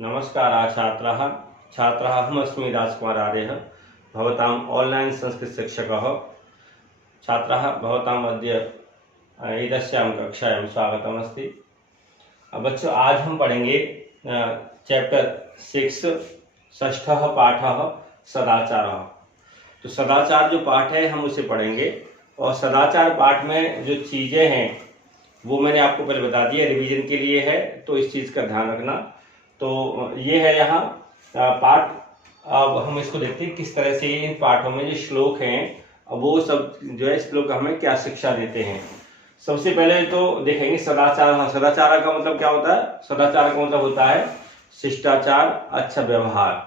नमस्कार छात्राः छात्राः अहमस्मि राजकुमार आर्यः भवताम् ऑनलाइन संस्कृत शिक्षकः। छात्राः भवताम् अद्य एतस्यां कक्षायां स्वागतमस्ति। बच्चों, आज हम पढ़ेंगे चैप्टर 6 षष्ठः पाठः सदाचारः। तो सदाचार जो पाठ है हम उसे पढ़ेंगे और सदाचार पाठ में जो चीज़ें हैं वो मैंने आपको पहले बता दिया, रिवीजन के लिए है, तो इस चीज़ का ध्यान रखना। तो ये है यहाँ पाठ। अब हम इसको देखते हैं किस तरह से इन पाठों में जो श्लोक हैं वो सब जो है श्लोक हमें क्या शिक्षा देते हैं। सबसे पहले तो देखेंगे सदाचार। सदाचार का मतलब क्या होता है? सदाचार का मतलब होता है शिष्टाचार, अच्छा व्यवहार।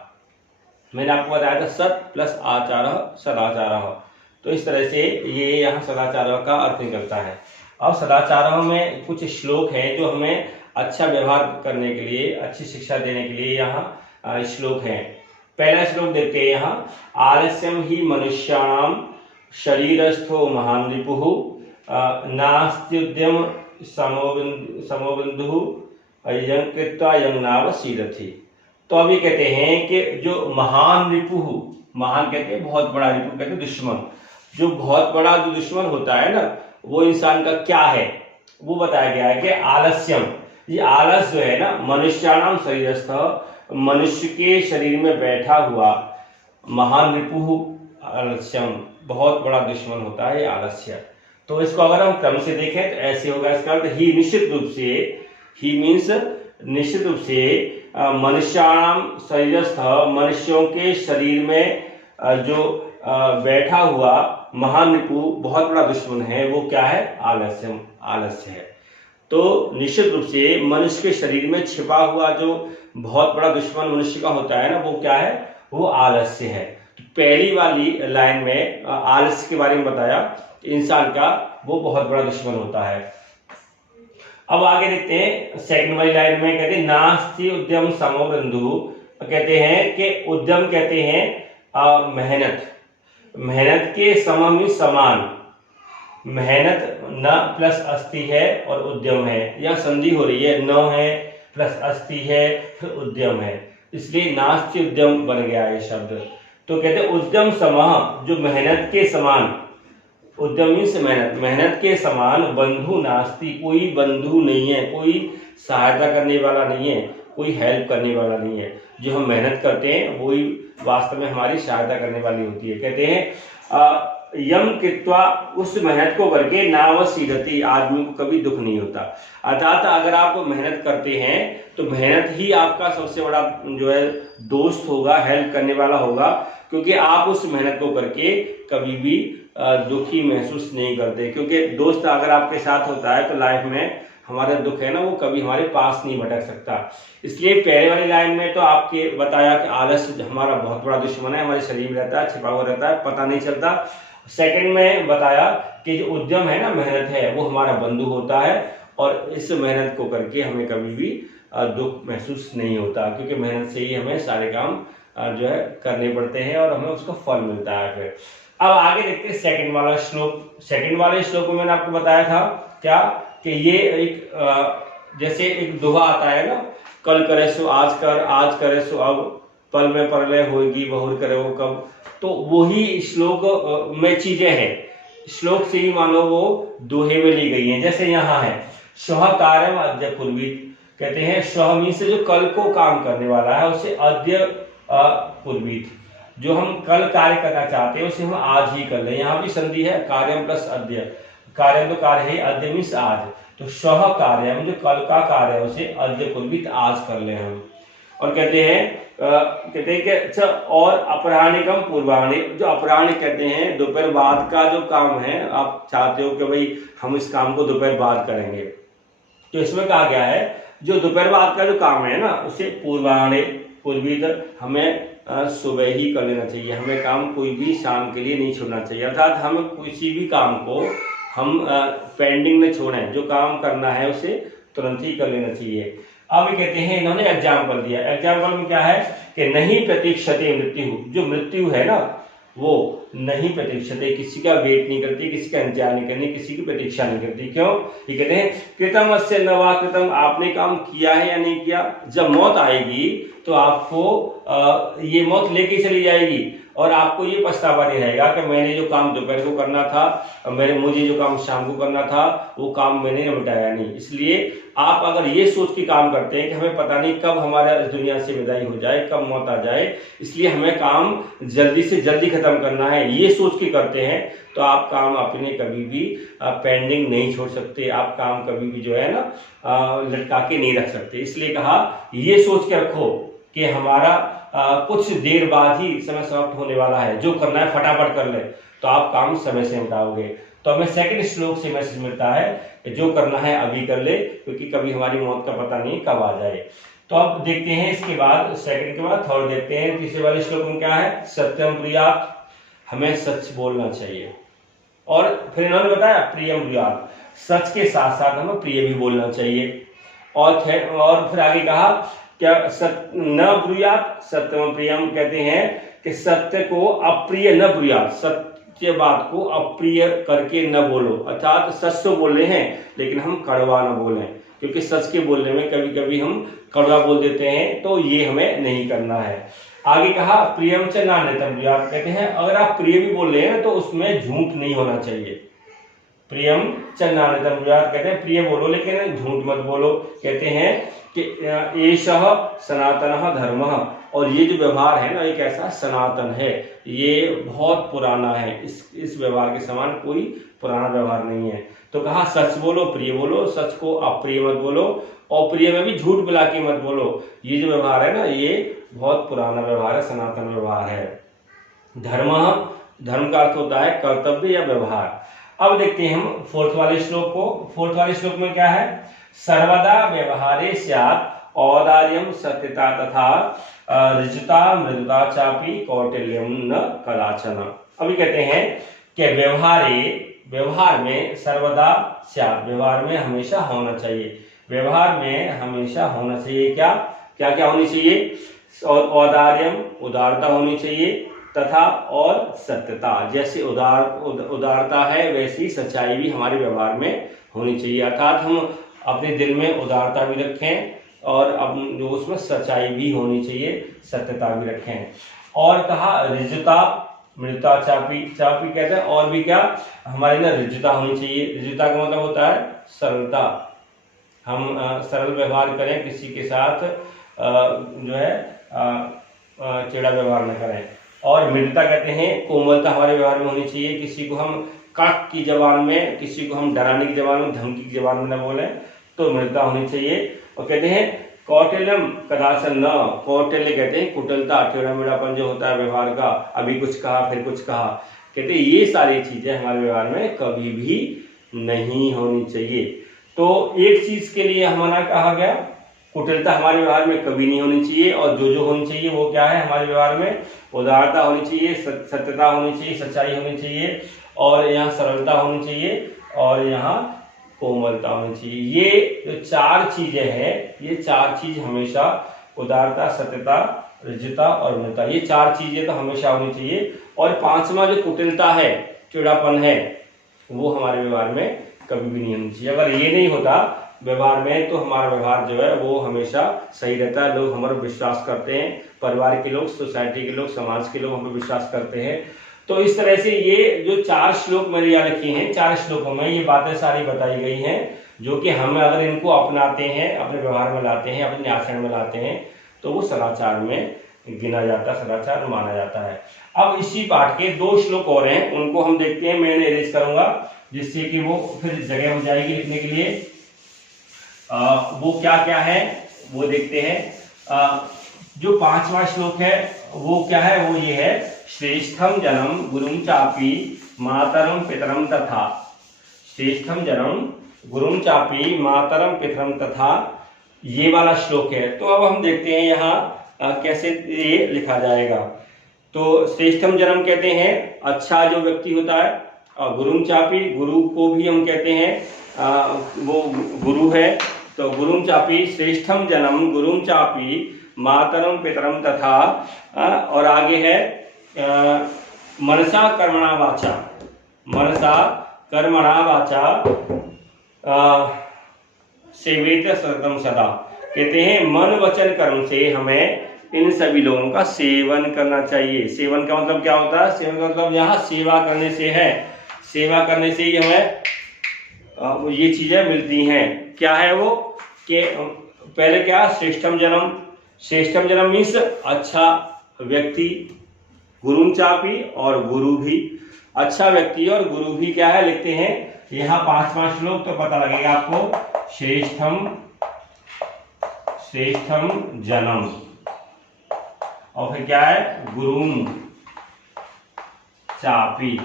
मैंने आपको बताया था सत प्लस आचार सदाचार। तो इस तरह से ये यहाँ सदाचार का अर्थ निकलता है। अब सदाचारों में कुछ श्लोक हैं जो हमें अच्छा व्यवहार करने के लिए, अच्छी शिक्षा देने के लिए यहाँ श्लोक हैं। पहला श्लोक देखते हैं यहाँ, आलस्यम ही मनुष्याणाम शरीरस्थो महान रिपुः नास्त्युद्यम समोबंधु यं कृत्वा यं नाव सीदति। तो अभी कहते हैं कि जो महान रिपुः, महान कहते हैं बहुत बड़ा, रिपु कहते हैं दुश्मन। जो बहुत बड़ा जो दुश्मन होता है ना, वो इंसान का क्या है वो बताया गया है कि आलस्यम। ये आलस जो है ना, मनुष्याणाम शरीरस्थ, मनुष्य के शरीर में बैठा हुआ, महान रिपुः आलस्यम, बहुत बड़ा दुश्मन होता है आलस्य। तो इसको अगर हम क्रम से देखें तो ऐसे होगा। इसका अर्थ ही निश्चित रूप से, ही मीन्स निश्चित रूप से मनुष्याणाम शरीरस्थ, मनुष्यों के शरीर में जो बैठा हुआ महान रिपु, बहुत बड़ा दुश्मन है, वो क्या है? आलस्यम, आलस्य है। तो निश्चित रूप से मनुष्य के शरीर में छिपा हुआ जो बहुत बड़ा दुश्मन मनुष्य का होता है ना, वो क्या है? वो आलस्य है। तो पहली वाली लाइन में आलस्य के बारे में बताया, इंसान का वो बहुत बड़ा दुश्मन होता है। अब आगे देखते हैं सेकंड वाली लाइन में, कहते हैं नास्ति उद्यम समो बंधु। कहते हैं कि उद्यम कहते हैं मेहनत, मेहनत के सम में समान। मेहनत न प्लस अस्ति है और उद्यम है, यह संधि हो रही है, न है प्लस अस्ति है फिर उद्यम है, इसलिए नास्ति उद्यम बन गया है शब्द। तो कहते हैं उद्यम समः, जो मेहनत के समान, उद्यम मीन्स मेहनत, मेहनत के समान बंधु नास्ति, कोई बंधु नहीं है, कोई सहायता करने वाला नहीं है, कोई हेल्प करने वाला नहीं है। जो हम मेहनत करते हैं वही वास्तव में हमारी सहायता करने वाली होती है। कहते हैं यम कृत्वा, उस मेहनत को करके नाव सीदति, आदमी को कभी दुख नहीं होता। अर्थात अगर आप मेहनत करते हैं तो मेहनत ही आपका सबसे बड़ा जो है दोस्त होगा, हेल्प करने वाला होगा, क्योंकि आप उस मेहनत को करके कभी भी दुखी महसूस नहीं करते। क्योंकि दोस्त अगर आपके साथ होता है तो लाइफ में हमारा दुख है ना, वो कभी हमारे पास नहीं भटक सकता। इसलिए पहले वाली लाइन में तो आपके बताया कि आलस्य हमारा बहुत बड़ा दुश्मन है, हमारे शरीर में रहता है, छिपा हुआ रहता है, पता नहीं चलता। सेकंड में बताया कि जो उद्यम है ना, मेहनत है, वो हमारा बंधु होता है और इस मेहनत को करके हमें कभी भी दुख महसूस नहीं होता, क्योंकि मेहनत से ही हमें सारे काम जो है करने पड़ते हैं और हमें उसका फल मिलता है। फिर अब आगे देखते हैं सेकंड वाला श्लोक। सेकंड वाले श्लोक में मैंने आपको बताया था क्या कि ये एक जैसे एक दोहा आता है ना, कल करे सो आज कर, आज करे सो अब, पल में परलय होगी बहुर करे वो कब। तो वही श्लोक में चीजें हैं, श्लोक से ही मानो वो दोहे में ली गई हैं। जैसे यहाँ है श्वः कार्यम अद्य पूर्वीत, कहते हैं श्वः मीन्स जो कल को काम करने वाला है, उसे अद्य पूर्वीत, जो हम कल कार्य करना चाहते हैं उसे हम आज ही कर लें। यहाँ भी संधि है, कार्यम प्लस अद्य, कार्यम तो कार्य है, अद्य मीन्स आज। तो श्वः कार्यम जो कल का कार्य है उसे अद्य पूर्वीत आज कर लें हम। और कहते हैं कि अच्छा, और अपराह्निकम पूर्वाह्नि, जो अपराह्न कहते हैं दोपहर बाद का जो काम है, आप चाहते हो कि भाई हम इस काम को दोपहर बाद करेंगे, तो इसमें कहा गया है जो दोपहर बाद का जो काम है ना, उसे पूर्वाह्नि पूर्वीत हमें सुबह ही कर लेना चाहिए। हमें काम कोई भी शाम के लिए नहीं छोड़ना चाहिए। अर्थात हम किसी भी काम को हम पेंडिंग न छोड़ें, जो काम करना है उसे तुरंत ही कर लेना चाहिए। अब कहते हैं, इन्होंने एग्जाम्पल दिया। एग्जाम्पल में क्या है कि नहीं प्रतीक्षते मृत्यु, जो मृत्यु है ना वो नहीं प्रतीक्षते, किसी का वेट नहीं करती, किसी का इंतजार नहीं करनी, किसी की प्रतीक्षा नहीं करती। क्यों? ये कहते हैं कृतम अस्य न वा कृतम, आपने काम किया है या नहीं किया। जब मौत आएगी तो आपको ये मौत लेके चली जाएगी और आपको ये पछतावा नहीं रहेगा कि मैंने जो काम दोपहर को करना था, मुझे जो काम शाम को करना था, वो काम मैंने निपटाया नहीं। इसलिए आप अगर ये सोच के काम करते हैं कि हमें पता नहीं कब हमारा इस दुनिया से विदाई हो जाए, कब मौत आ जाए, इसलिए हमें काम जल्दी से जल्दी खत्म करना है, ये सोच के करते हैं, तो आप काम अपने कभी भी पेंडिंग नहीं छोड़ सकते, आप काम कभी भी जो है ना लटका के नहीं रख सकते। इसलिए कहा ये सोच के रखो कि हमारा कुछ देर बाद ही समय समाप्त होने वाला है, जो करना है फटाफट कर ले, तो आप काम समय से निपटाओगे। तो हमें सेकंड श्लोक से मैसेज मिलता है कि जो करना है अभी कर ले, क्योंकि कभी हमारी मौत का पता नहीं कब आ जाए। तो अब देखते हैं इसके बाद, सेकंड के बाद थर्ड देखते हैं। तीसरे वाले श्लोक में क्या है? सत्यम प्रियात्, हमें सच बोलना चाहिए। और फिर इन्होंने बताया प्रियम प्रियात्, सच के साथ साथ हमें प्रिय भी बोलना चाहिए। और फिर आगे कहा क्या? न ब्रूयात् सत्यम प्रियम, कहते हैं कि सत्य को अप्रिय न ब्रूयात्, सत्य बात को अप्रिय करके न बोलो। अर्थात सच तो बोल रहे हैं लेकिन हम कड़वा न बोलें, क्योंकि सच के बोलने में कभी कभी हम कड़वा बोल देते हैं, तो ये हमें नहीं करना है। आगे कहा प्रियम च नान्यतम ब्रूयात्, कहते हैं अगर आप प्रिय भी बोल रहे हैं तो उसमें झूठ नहीं होना चाहिए। प्रियम च नान्यतम ब्रूयात्, कहते हैं प्रिय बोलो लेकिन झूठ मत बोलो। कहते हैं कि एषः सनातनः धर्मः, और ये जो व्यवहार है ना एक ऐसा सनातन है, ये बहुत पुराना है, इस व्यवहार के समान कोई पुराना व्यवहार नहीं है। तो कहा सच बोलो, प्रिय बोलो, सच को अप्रिय मत बोलो, और प्रिय में भी झूठ मिला के मत बोलो। ये जो व्यवहार है ना ये बहुत पुराना व्यवहार है, सनातन व्यवहार है। धर्म का अर्थ होता है कर्तव्य या व्यवहार। अब देखते हैं हम फोर्थ वाले श्लोक को। फोर्थ वाले श्लोक में क्या है? सर्वदा व्यवहारे स्यात् औदार्यम सत्यता तथा ऋजुता मृदुता चापि कौटिल्यम न कदाचन। अभी कहते हैं कि व्यवहार में सर्वदा स्यात्, व्यवहार में हमेशा होना चाहिए, व्यवहार में हमेशा होना चाहिए। क्या क्या क्या होनी चाहिए? औदार्यम, उदारता होनी चाहिए, तथा और सत्यता, जैसे उदारता है वैसी सच्चाई भी हमारे व्यवहार में होनी चाहिए। अर्थात हम अपने दिल में उदारता भी रखें और जो उसमें सच्चाई भी होनी चाहिए, सत्यता भी रखें। और कहा ऋजुता मृदुता चापी कहते हैं, और भी क्या हमारी ना ऋजुता होनी चाहिए। ऋजुता का मतलब होता है सरलता, हम सरल व्यवहार करें, किसी के साथ जो है टेढ़ा व्यवहार न करें। और मृदुता कहते हैं कोमलता हमारे व्यवहार में होनी चाहिए, किसी को हम कड़क की जबान में, किसी को हम डराने की जबान में, धमकी की जबान में न बोलें, तो मृदुता होनी चाहिए। और कहते हैं कौटिल्यम कदाचन न, कौटिल्य कहते हैं कुटिलता, टेढ़ा मेढ़ापन जो होता है व्यवहार का, अभी कुछ कहा फिर कुछ कहा, कहते हैं ये सारी चीजें हमारे व्यवहार में कभी भी नहीं होनी चाहिए। तो एक चीज के लिए हमारा कहा गया कुटिलता हमारे व्यवहार में कभी नहीं होनी चाहिए, और जो होनी चाहिए वो क्या है हमारे व्यवहार में? उदारता होनी चाहिए, सत्यता होनी चाहिए, सच्चाई होनी चाहिए, और यहाँ सरलता होनी चाहिए, और यहाँ कोमलता होनी चाहिए। ये जो चार चीजें हैं, ये चार चीज हमेशा उदारता, सत्यता, ऋजुता और मृदुता, ये चार चीजें तो हमेशा होनी चाहिए। और पांचवा जो कुटिलता है, चिड़ापन है, वो हमारे व्यवहार में कभी भी नहीं होनी चाहिए। अगर ये नहीं होता व्यवहार में तो हमारा व्यवहार जो है वो हमेशा सही रहता है, लोग हमारा विश्वास करते हैं, परिवार के लोग, सोसाइटी के लोग, समाज के लोग हम पे विश्वास करते हैं। तो इस तरह से ये जो 4 श्लोक मैंने यहाँ लिखे हैं, 4 श्लोकों में ये बातें सारी बताई गई हैं, जो कि हम अगर इनको अपनाते हैं, अपने व्यवहार में लाते हैं, अपने आचरण में लाते हैं, तो वो सदाचार में गिना जाता है, सदाचार माना जाता है। अब इसी पाठ के 2 श्लोक और हैं, उनको हम देखते हैं, मैं इरेज करूंगा जिससे कि वो फिर जगह हो जाएगी लिखने के लिए। वो क्या क्या है वो देखते हैं। जो 5वां श्लोक है वो क्या है? वो ये है, श्रेष्ठम जन्म गुरुम चापी मातरम पितरम तथा। श्रेष्ठम जन्म गुरुम चापी मातरम पितरम तथा, ये वाला श्लोक है। तो अब हम देखते हैं यहाँ कैसे ये लिखा जाएगा। तो श्रेष्ठम जन्म कहते हैं अच्छा जो व्यक्ति होता है, गुरुम चापी, गुरु को भी हम कहते हैं वो गुरु है, तो गुरुम चापी, श्रेष्ठम जन्म गुरुम चापी मातरम पितरम तथा। और आगे है मनसा कर्मणा वाचा, मनसा कर्मणा वाचा सेवेत सततम सदा। कहते हैं मन वचन कर्म से हमें इन सभी लोगों का सेवन करना चाहिए। सेवन का मतलब क्या होता है? सेवन का मतलब यहाँ सेवा करने से है, सेवा करने से ही हमें ये चीजें मिलती हैं। क्या है वो कि पहले क्या, श्रेष्ठम जन्म, श्रेष्ठम जन्म मीन्स अच्छा व्यक्ति, गुरुं चापी और गुरु भी, अच्छा व्यक्ति और गुरु भी क्या है लिखते हैं यहाँ 5 श्लोक, तो पता लगेगा आपको। श्रेष्ठम, श्रेष्ठम जन्म, और फिर क्या है, गुरुं चापी,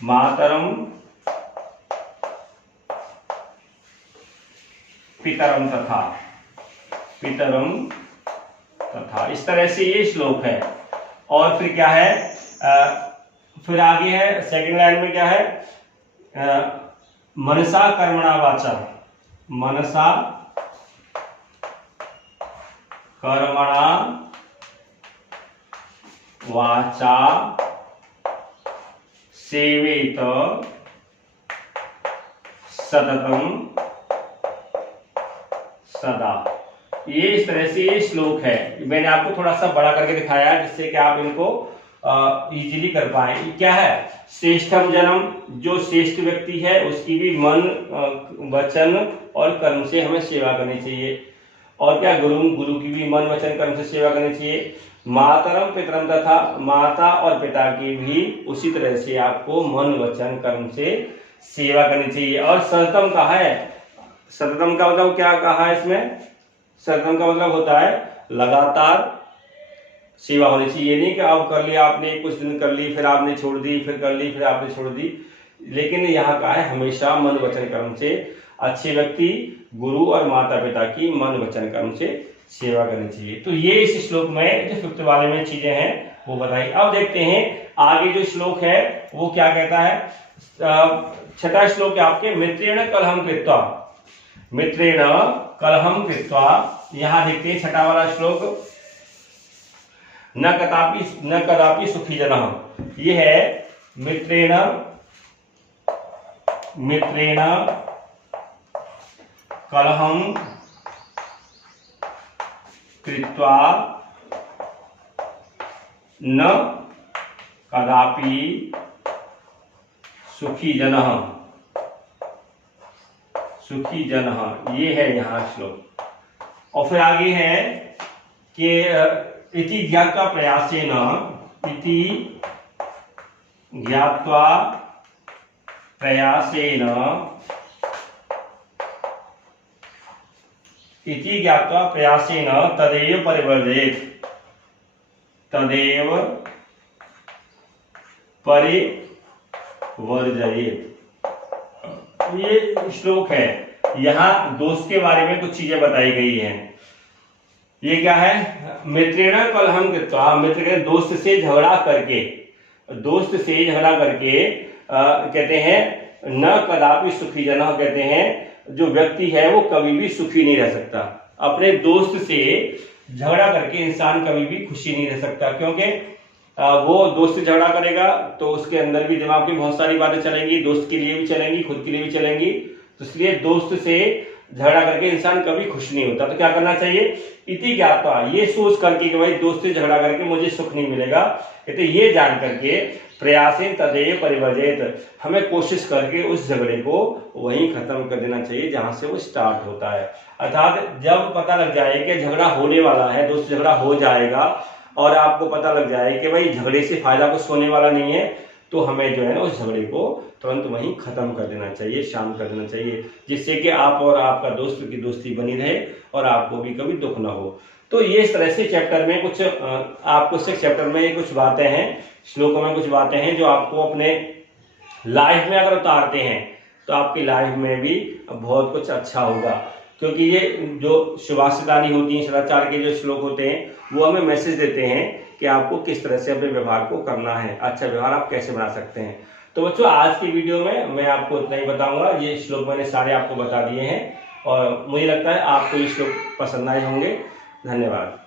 मातरम पितरम तथा, पितरम तथा। इस तरह से ये श्लोक है। और फिर क्या है, फिर आगे है सेकंड लाइन में क्या है, मनसा कर्मणा वाचा, मनसा कर्मणा वाचा सेवेत सततम सदा। ये इस तरह से ये श्लोक है। मैंने आपको थोड़ा सा बड़ा करके दिखाया जिससे कि आप इनको इजीली कर पाए। क्या है, श्रेष्ठम जन्म, जो श्रेष्ठ व्यक्ति है उसकी भी मन वचन और कर्म से हमें सेवा करनी चाहिए। और क्या, गुरु, गुरु की भी मन वचन कर्म से सेवा करनी चाहिए। मातरम पितरम तथा, माता और पिता की भी उसी तरह से आपको मन वचन कर्म से सेवा करनी चाहिए। और सततम कहा है, सततम का मतलब क्या कहा है इसमें, सततम का मतलब होता है लगातार सेवा होनी चाहिए। ये नहीं कि आप कर लिया आपने, कुछ दिन कर ली, फिर आपने छोड़ दी, फिर कर ली, फिर आपने छोड़ दी। लेकिन यहाँ कहा है हमेशा मन वचन कर्म से, अच्छे व्यक्ति, गुरु और माता पिता की मन वचन कर्म से सेवा करनी चाहिए। तो ये इस श्लोक में जो 5th वाले में चीजें हैं वो बताई। अब देखते हैं आगे जो श्लोक है वो क्या कहता है। 6ठा श्लोक है आपके, मित्रेण कलहम कृत्वा, मित्रेण कलहम कृत्वा। यहां देखते हैं 6ठा वाला श्लोक, न कदापि सुखी जनः। ये है मित्रेण, मित्रेण कलहम कृत्वा न कदापि सुखी जनः, सुखी जनः। ये है यहाँ श्लोक। और फिर आगे है कि इति ज्ञात्वा प्रयासेन, इति ज्ञात्वा प्रयासेन, इति ज्ञात्वा प्रयासेन तदेव परिवर्जयेत्, तदेव परिवर्जयेत्। ये श्लोक है। यहाँ दोस्त के बारे में कुछ चीजें बताई गई हैं। ये क्या है, मित्रेण कलहम कृत्वा, मित्र के दोस्त से झगड़ा करके, दोस्त से झगड़ा करके कहते हैं न कदापि सुखी जनः, कहते हैं जो व्यक्ति है वो कभी भी सुखी नहीं रह सकता। अपने दोस्त से झगड़ा करके इंसान कभी भी खुशी नहीं रह सकता, क्योंकि वो दोस्त से झगड़ा करेगा तो उसके अंदर भी दिमाग में बहुत सारी बातें चलेंगी, दोस्त के लिए भी चलेंगी, खुद के लिए भी चलेंगी। तो इसलिए दोस्त से झगड़ा करके इंसान कभी खुश नहीं होता। तो क्या करना चाहिए, इति ज्ञात्वा, ये सोच करके कि भाई दोस्त से झगड़ा करके मुझे सुख नहीं मिलेगा, कहते ये जान करके प्रयासेन तदेव परिवर्जयेत्, हमें कोशिश करके उस झगड़े को वहीं खत्म कर देना चाहिए जहां से वो स्टार्ट होता है। अर्थात जब पता लग जाए कि झगड़ा होने वाला है, दोस्त से झगड़ा हो जाएगा और आपको पता लग जाए कि भाई झगड़े से फायदा कुछ होने वाला नहीं है, तो हमें जो है ना उस झगड़े को तुरंत वहीं खत्म कर देना चाहिए, शांत कर देना चाहिए, जिससे कि आप और आपका दोस्त की दोस्ती बनी रहे और आपको भी कभी दुख ना हो। तो ये इस तरह से चैप्टर में कुछ आपको चैप्टर में कुछ बातें हैं, श्लोकों में कुछ बातें हैं जो आपको अपने लाइफ में अगर उतारते हैं तो आपकी लाइफ में भी बहुत कुछ अच्छा होगा। क्योंकि ये जो सुभाषितानी होती है, सदाचार के जो श्लोक होते हैं, वो हमें मैसेज देते हैं कि आपको किस तरह से अपने व्यवहार को करना है, अच्छा व्यवहार आप कैसे बना सकते हैं। तो बच्चों आज की वीडियो में मैं आपको इतना ही बताऊंगा। ये श्लोक मैंने सारे आपको बता दिए हैं और मुझे लगता है आपको ये श्लोक पसंद आए होंगे। धन्यवाद।